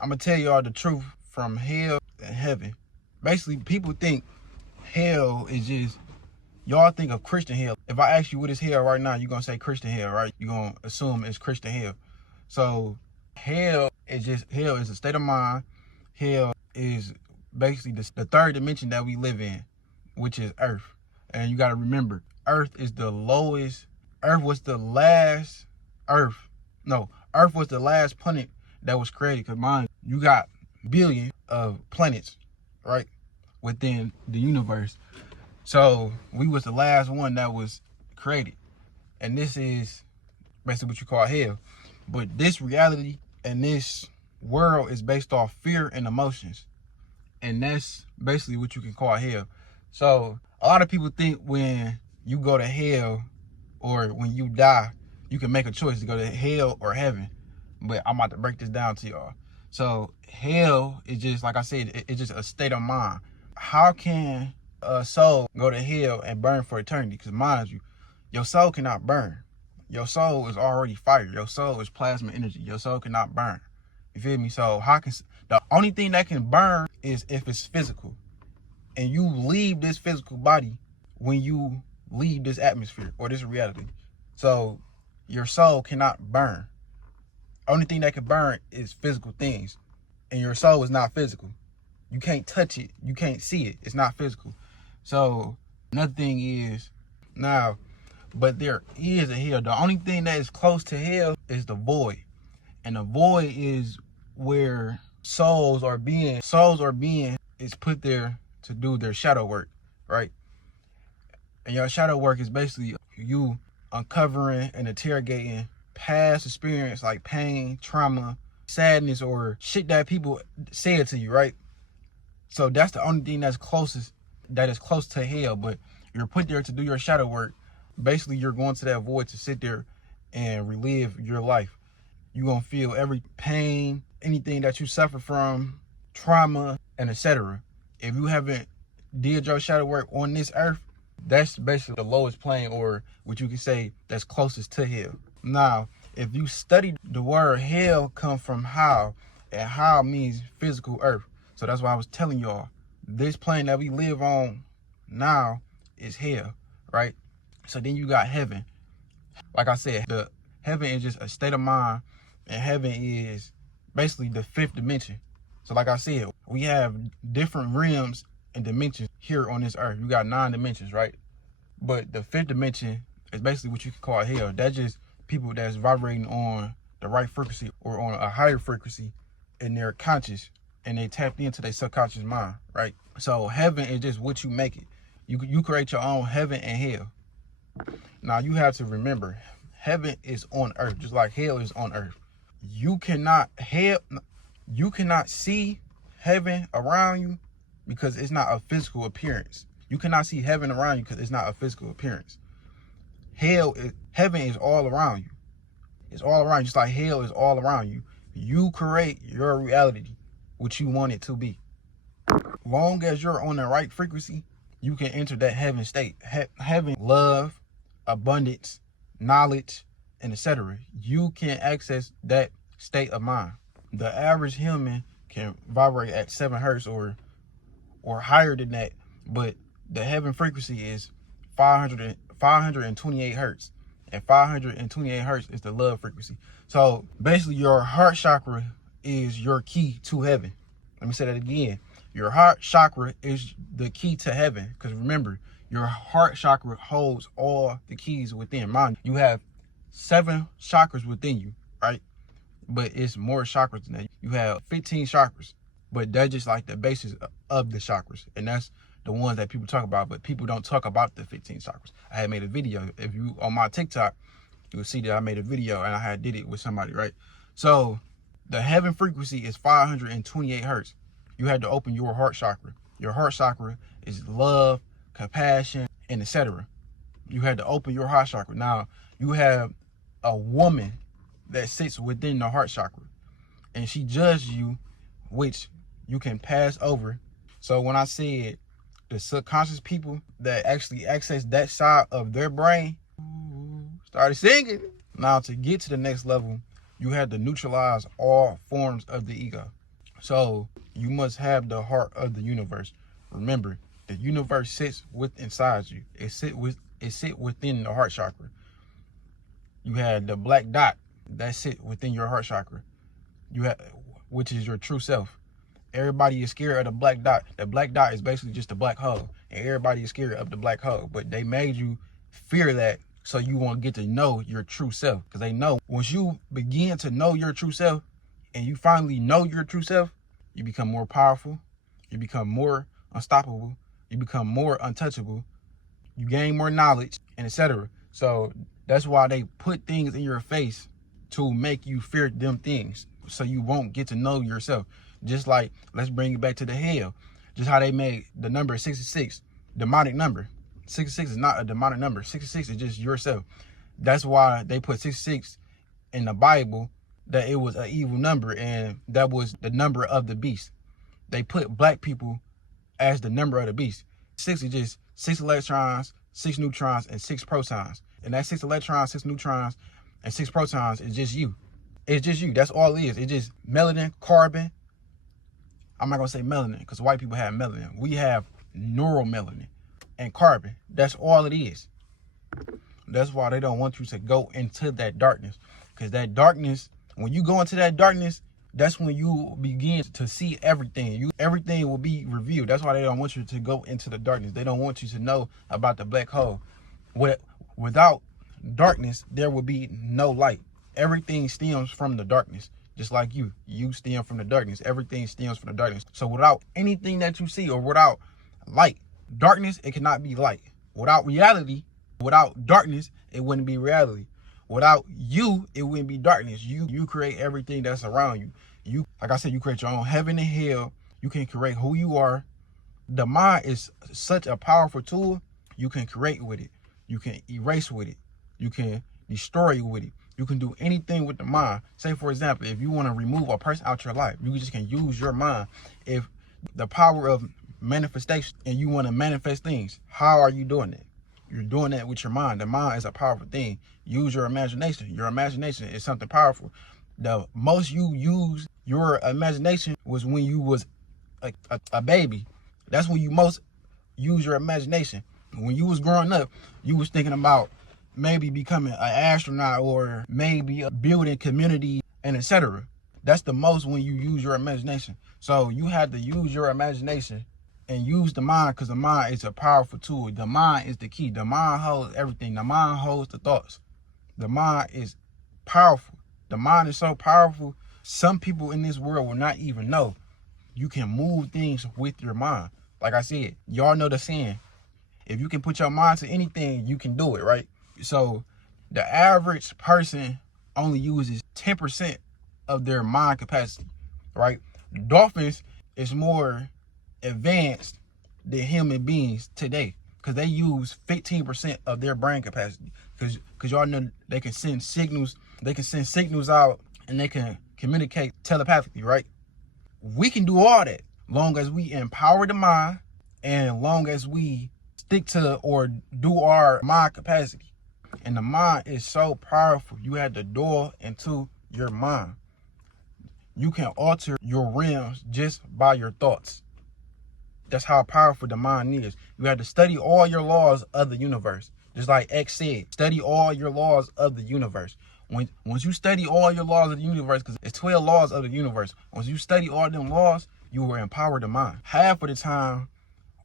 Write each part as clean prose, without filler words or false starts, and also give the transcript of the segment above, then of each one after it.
I'm gonna tell y'all the truth from hell and heaven. Basically, people think hell is just, y'all think of Christian hell. If I ask you what is hell right now, you're gonna say Christian hell, right? You're gonna assume it's Christian hell. So hell is a state of mind. Hell is basically the third dimension that we live in, which is Earth. And you gotta remember, Earth is the lowest. Earth was the last Earth was the last planet that was created. Cause mind you got billions of planets, right, within the universe. So we was the last one that was created. And this is basically what you call hell. But this reality and this world is based off fear and emotions. And that's basically what you can call hell. So a lot of people think when you go to hell or when you die, you can make a choice to go to hell or heaven. But I'm about to break this down to y'all. So hell is just, like I said, it's just a state of mind. How can a soul go to hell and burn for eternity? Because mind you, your soul cannot burn. Your soul is already fire. Your soul is plasma energy. Your soul cannot burn. You feel me? So the only thing that can burn is if it's physical. And you leave this physical body when you leave this atmosphere or this reality. So your soul cannot burn. Only thing that can burn is physical things. And your soul is not physical. You can't touch it. You can't see it. It's not physical. So another thing is, now, but there is a hell. The only thing that is close to hell is the void. And the void is where souls are being is put there to do their shadow work, right? And your shadow work is basically you uncovering and interrogating past experience like pain, trauma, sadness, or shit that people said to you, right? So that's the only thing that is close to hell. But you're put there to do your shadow work. Basically, you're going to that void to sit there and relive your life. You're gonna feel every pain, anything that you suffer from, trauma, and etc. If you haven't did your shadow work on this earth, that's basically the lowest plane, or what you can say that's closest to hell. Now, if you study the word hell come from how, and how means physical earth. So that's why I was telling y'all, this plane that we live on now is hell, right? So then you got heaven. Like I said, the heaven is just a state of mind, and heaven is basically the fifth dimension. So like I said, we have different realms and dimensions here on this earth. You got 9 dimensions, right? But the fifth dimension is basically what you can call hell. That's just people that's vibrating on the right frequency or on a higher frequency in their conscious, and they tapped into their subconscious mind, right? So heaven is just what you make it. You create your own heaven and hell. Now you have to remember, heaven is on earth, just like hell is on earth. You cannot see heaven around you because it's not a physical appearance. You cannot see heaven around you because it's not a physical appearance. Heaven is all around you. It's all around you, just like hell is all around you. You create your reality, what you want it to be. Long as you're on the right frequency, you can enter that heaven state. Heaven, love, abundance, knowledge, and etc. You can access that state of mind. The average human can vibrate at 7 hertz or higher than that, but the heaven frequency is 528 hertz, and 528 hertz is the love frequency. So basically, your heart chakra is your key to heaven. Let me say that again. Your heart chakra is the key to heaven, because remember, your heart chakra holds all the keys within. Mind you, have 7 chakras within you, right? But it's more chakras than that. You have 15 chakras, but they're just like the basis of the chakras, and that's the ones that people talk about. But people don't talk about the 15 chakras. I had made a video. If you on my TikTok, you'll see that I made a video and I did it with somebody, right? So the heaven frequency is 528 hertz. You had to open your heart chakra. Your heart chakra is love, compassion, and etc. You had to open your heart chakra. Now you have a woman that sits within the heart chakra, and she judges you, which you can pass over. So when I said the subconscious people that actually access that side of their brain, started singing. Now to get to the next level, you had to neutralize all forms of the ego. So you must have the heart of the universe. Remember, the universe sits inside you. It sit within the heart chakra. You had the black dot that sit within your heart chakra. You have, which is your true self. Everybody is scared of the black dot. The black dot is basically just a black hole, and everybody is scared of the black hole. But they made you fear that so you won't get to know your true self. Because they know once you begin to know your true self, and you finally know your true self, you become more powerful. You become more unstoppable. You become more untouchable. You gain more knowledge, and etc. So that's why they put things in your face to make you fear them things, so you won't get to know yourself. Just like, let's bring it back to the hell. Just how they made the number 66 demonic number. 66 is not a demonic number. 66 is just yourself. That's why they put 66 in the Bible, that it was an evil number, and that was the number of the beast. They put black people as the number of the beast. 6 is just 6 electrons, 6 neutrons, and 6 protons. And that 6 electrons, 6 neutrons, and 6 protons is just you. It's just you. That's all it is. It's just melanin, carbon. I'm not going to say melanin because white people have melanin. We have neuromelanin and carbon. That's all it is. That's why they don't want you to go into that darkness. Because that darkness, when you go into that darkness, that's when you begin to see everything. Everything will be revealed. That's why they don't want you to go into the darkness. They don't want you to know about the black hole. Without darkness, there will be no light. Everything stems from the darkness. Just like you stem from the darkness. Everything stems from the darkness. So without anything that you see, or without light, darkness, it cannot be light. Without reality, without darkness, it wouldn't be reality. Without you, it wouldn't be darkness. You create everything that's around you. You, like I said, you create your own heaven and hell. You can create who you are. The mind is such a powerful tool. You can create with it. You can erase with it. You can destroy with it. You can do anything with the mind. Say, for example, if you want to remove a person out your life, you just can use your mind. If the power of manifestation, and you want to manifest things, how are you doing that? You're doing that with your mind. The mind is a powerful thing. Use your imagination. Your imagination is something powerful. The most you use your imagination was when you was a baby. That's when you most use your imagination. When you was growing up, you was thinking about maybe becoming an astronaut, or maybe building community, and etc. That's the most when you use your imagination. So you have to use your imagination and use the mind, because the mind is a powerful tool. The mind is the key. The mind holds everything. The mind holds the thoughts. The mind is powerful. The mind is so powerful, some people in this world will not even know you can move things with your mind. Like I said, y'all know the saying, if you can put your mind to anything, you can do it, right? So the average person only uses 10% of their mind capacity, right? Dolphins is more advanced than human beings today, because they use 15% of their brain capacity. Because y'all know they can send signals. They can send signals out, and they can communicate telepathically, right? We can do all that long as we empower the mind, and long as we stick to or do our mind capacity. And the mind is so powerful. You have the door into your mind. You can alter your realms just by your thoughts. That's how powerful the mind is. You have to study all your laws of the universe. Just like X said, study all your laws of the universe. Once you study all your laws of the universe, because it's 12 laws of the universe. Once you study all them laws, you will empower the mind. Half of the time,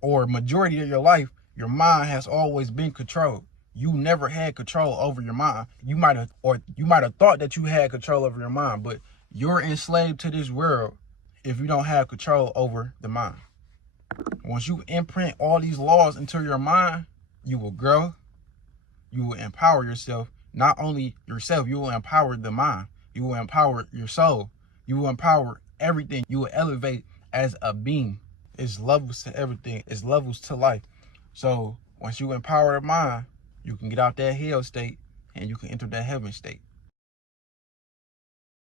or majority of your life, your mind has always been controlled. You never had control over your mind. You might have thought that you had control over your mind, but you're enslaved to this world if you don't have control over the mind. Once you imprint all these laws into your mind, you will grow. You will empower yourself. Not only yourself, you will empower the mind. You will empower your soul. You will empower everything. You will elevate as a being. It's levels to everything. It's levels to life. So once you empower the mind, you can get out that hell state and you can enter that heaven state.